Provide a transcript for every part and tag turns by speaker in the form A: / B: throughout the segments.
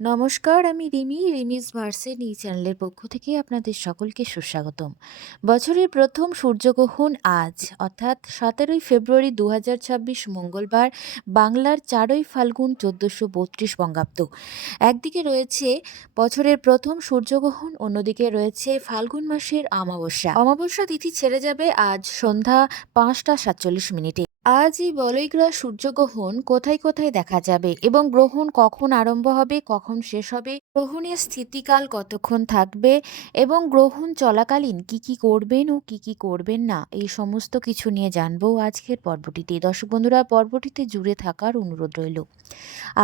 A: নমস্কার, আমি রিমি রিমিস ভার্সেন চ্যানেলের পক্ষ থেকে আপনাদের সকলকে সুস্বাগতম। বছরের প্রথম সূর্যগ্রহণ আজ, অর্থাৎ সতেরোই ফেব্রুয়ারি দু হাজার ছাব্বিশ মঙ্গলবার, বাংলার চারই ফাল্গুন চোদ্দোশো বত্রিশ বঙ্গাব্দ। একদিকে রয়েছে বছরের প্রথম সূর্যগ্রহণ, অন্যদিকে রয়েছে ফাল্গুন মাসের অমাবস্যা। অমাবস্যা তিথি ছেড়ে যাবে আজ সন্ধ্যা পাঁচটা সাতচল্লিশ মিনিটে। আজ এই বলয়গ্রাস সূর্যগ্রহণ কোথায় কোথায় দেখা যাবে এবং গ্রহণ কখন আরম্ভ হবে, কখন শেষ হবে, গ্রহণের স্থিতিকাল কতক্ষণ থাকবে এবং গ্রহণ চলাকালীন কি কি করবেন ও কি কি করবেন না, এই সমস্ত কিছু নিয়ে জানব আজকের পর্বটিতে। দর্শক বন্ধুরা, পর্বটিতে জুড়ে থাকার অনুরোধ রইল।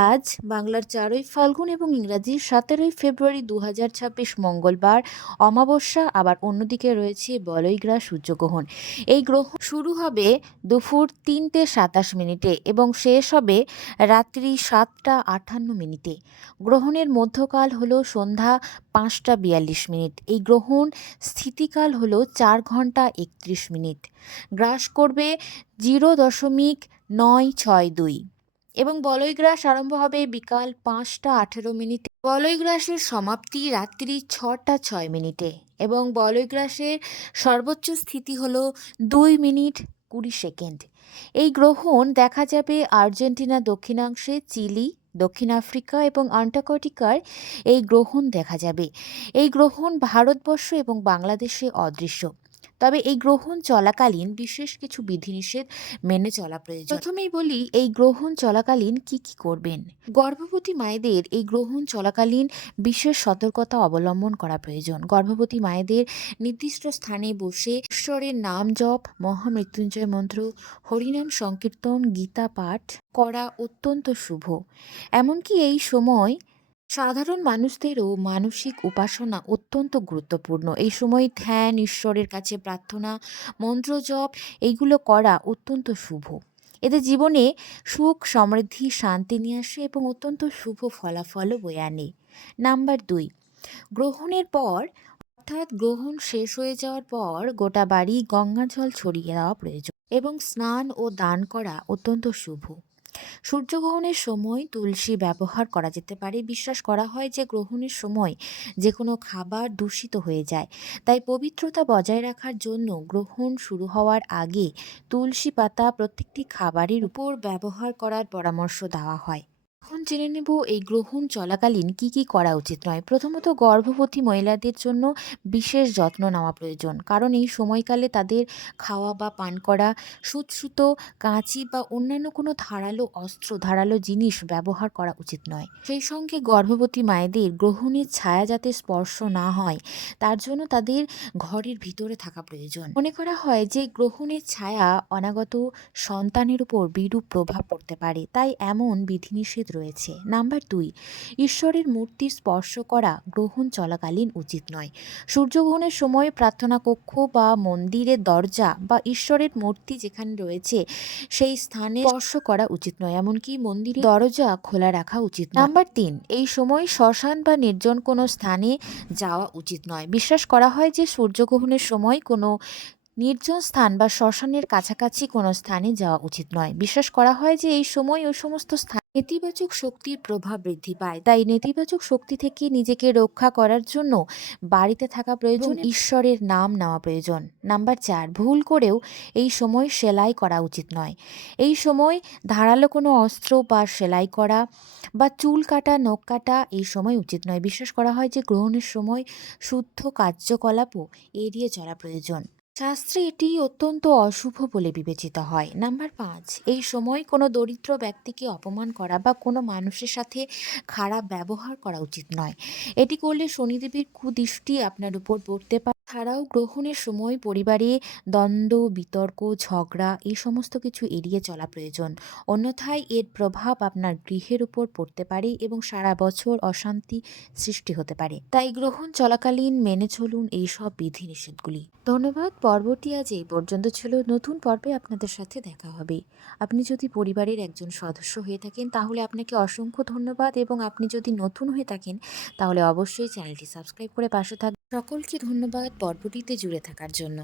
A: আজ বাংলার চারই ফাল্গুন এবং ইংরাজির সতেরোই ফেব্রুয়ারি দু হাজার ছাব্বিশ মঙ্গলবার, অমাবস্যা আবার অন্যদিকে রয়েছে বলয়গ্রাস সূর্যগ্রহণ। এই গ্রহণ শুরু হবে দুপুর তিনটে সাতাশ মিনিটে এবং শেষ হবে রাত্রি সাতটা আটান্ন মিনিটে। গ্রহণের মধ্যকাল হলো সন্ধ্যা পাঁচটা বিয়াল্লিশ মিনিট। এই গ্রহণ স্থিতিকাল হলো চার ঘণ্টা একত্রিশ মিনিট। গ্রাস করবে জিরো দশমিক নয় ছয় দুই। এবং বলয়গ্রাস আরম্ভ হবে বিকাল পাঁচটা আঠেরো মিনিটে। বলয়গ্রাসের সমাপ্তি রাত্রি ছটা ছয় মিনিটে। এবং বলয়গ্রাসের সর্বোচ্চ স্থিতি হলো দুই মিনিট কুড়ি সেকেন্ড। এই গ্রহণ দেখা যাবে আর্জেন্টিনা, দক্ষিণাংশে, চিলি, দক্ষিণ আফ্রিকা এবং আন্টার্কটিকার এই গ্রহণ দেখা যাবে। এই গ্রহণ ভারতবর্ষ এবং বাংলাদেশে অদৃশ্য। তবে এই গ্রহণ চলাকালীন বিশেষ কিছু বিধিনিষেধ মেনে চলা প্রয়োজন। প্রথমেই বলি এই গ্রহণ চলাকালীন কি কি করবেন? গর্ভবতী মায়েদের এই গ্রহণ চলাকালীন বিশেষ সতর্কতা অবলম্বন করা প্রয়োজন। গর্ভবতী মায়েদের নির্দিষ্ট স্থানে বসে ঈশ্বরের নাম জপ মহামৃত্যুঞ্জয় মন্ত্র হরিনাম সংকীর্তন গীতা পাঠ করা অত্যন্ত শুভ। এমনকি এই সময় সাধারণ মানুষদেরও মানসিক উপাসনা অত্যন্ত গুরুত্বপূর্ণ। এই সময় ধ্যান, ঈশ্বরের কাছে প্রার্থনা, মন্ত্র জপ, এইগুলো করা অত্যন্ত শুভ। এতে জীবনে সুখ, সমৃদ্ধি, শান্তি নিয়ে আসে এবং অত্যন্ত শুভ ফলাফলও বয়ে আনে। নাম্বার দুই, গ্রহণের পর, অর্থাৎ গ্রহণ শেষ হয়ে যাওয়ার পর গোটা বাড়ি গঙ্গা জল ছড়িয়ে দেওয়া প্রয়োজন এবং স্নান ও দান করা অত্যন্ত শুভ। সূর্যগ্রহণের সময় তুলসী ব্যবহার করা যেতে পারে। বিশ্বাস করা হয় যে গ্রহণের সময় যে কোনো খাবার দূষিত হয়ে যায়। তাই পবিত্রতা বজায় রাখার জন্য গ্রহণ শুরু হওয়ার আগে তুলসী পাতা প্রত্যেকটি খাবারের উপর ব্যবহার করার পরামর্শ দেওয়া হয়। এখন জেনে নেব এই গ্রহণ চলাকালীন কি কি করা উচিত নয়। প্রথমত, গর্ভবতী মহিলাদের জন্য বিশেষ যত্ন নেওয়া প্রয়োজন। কারণ এই সময়কালে তাদের খাওয়া বা পান করা সুতো কাঁচি বা অন্যান্য কোনো ধারালো অস্ত্র, ধারালো জিনিস ব্যবহার করা উচিত নয়। সেই সঙ্গে গর্ভবতী মায়েদের গ্রহণের ছায়া যাতে স্পর্শ না হয়, তার জন্য তাদের ঘরের ভিতরে থাকা প্রয়োজন। মনে করা হয় যে গ্রহণের ছায়া অনাগত সন্তানের উপর বিরূপ প্রভাব পড়তে পারে। তাই এমন বিধিনিষেধ রয়েছে। নাম্বার দুই ঈশ্বরের মূর্তি স্পর্শ করা গ্রহণ চলাকালীন উচিত নয়। সূর্যগ্রহণের সময় প্রার্থনা কক্ষ বা মন্দিরের দরজা বা ঈশ্বরের মূর্তি যেখানে রয়েছে সেই স্থানে স্পর্শ করা উচিত নয়। এমনকি মন্দিরের দরজা খোলা রাখা উচিত নাম্বার তিন এই সময় শ্মশান বা নির্জন কোনো স্থানে যাওয়া উচিত নয়। বিশ্বাস করা হয় যে সূর্যগ্রহণের সময় কোনো নির্জন স্থান বা শ্মশানের কাছাকাছি কোনো স্থানে যাওয়া উচিত নয়। বিশ্বাস করা হয় যে এই সময় ওই সমস্ত স্থান নেতিবাচক শক্তির প্রভাব বৃদ্ধি পায়। তাই নেতিবাচক শক্তি থেকে নিজেকে রক্ষা করার জন্য বাড়িতে থাকা প্রয়োজন ঈশ্বরের নাম নেওয়া প্রয়োজন। নাম্বার চার ভুল করেও এই সময় সেলাই করা উচিত নয়। এই সময় ধারালো কোনো অস্ত্র বা সেলাই করা বা চুল কাটা নখ কাটা এই সময় উচিত নয়। বিশ্বাস করা হয় যে গ্রহণের সময় শুদ্ধ কার্যকলাপও এড়িয়ে চলা প্রয়োজন। শাস্ত্রে এটি অত্যন্ত অশুভ বলে বিবেচিত হয়। নাম্বার পাঁচ, এই সময় কোনো দরিদ্র ব্যক্তিকে অপমান করা বা কোনো মানুষের সাথে খারাপ ব্যবহার করা উচিত নয়। এটি করলে শনিদেবীর কুদৃষ্টি আপনার উপর পড়তে পারে ছাড়াও গ্রহণের সময় পরিবারে দ্বন্দ্ব, বিতর্ক, ঝগড়া এই সমস্ত কিছু এড়িয়ে চলা প্রয়োজন। অন্যথায় এর প্রভাব আপনার গৃহের উপর পড়তে পারে এবং সারা বছর অশান্তি সৃষ্টি হতে পারে। তাই গ্রহণ চলাকালীন মেনে চলুন এই সব বিধিনিষেধগুলি। ধন্যবাদ, পর্বটি আজ এই পর্যন্ত ছিল। নতুন পর্বে আপনাদের সাথে দেখা হবে। আপনি যদি পরিবারের একজন সদস্য হয়ে থাকেন, তাহলে আপনাকে অসংখ্য ধন্যবাদ এবং আপনি যদি নতুন হয়ে থাকেন, তাহলে অবশ্যই চ্যানেলটি সাবস্ক্রাইব করে পাশে থাকবেন সকলকে ধন্যবাদ পর্বটিতে জুড়ে থাকার জন্য।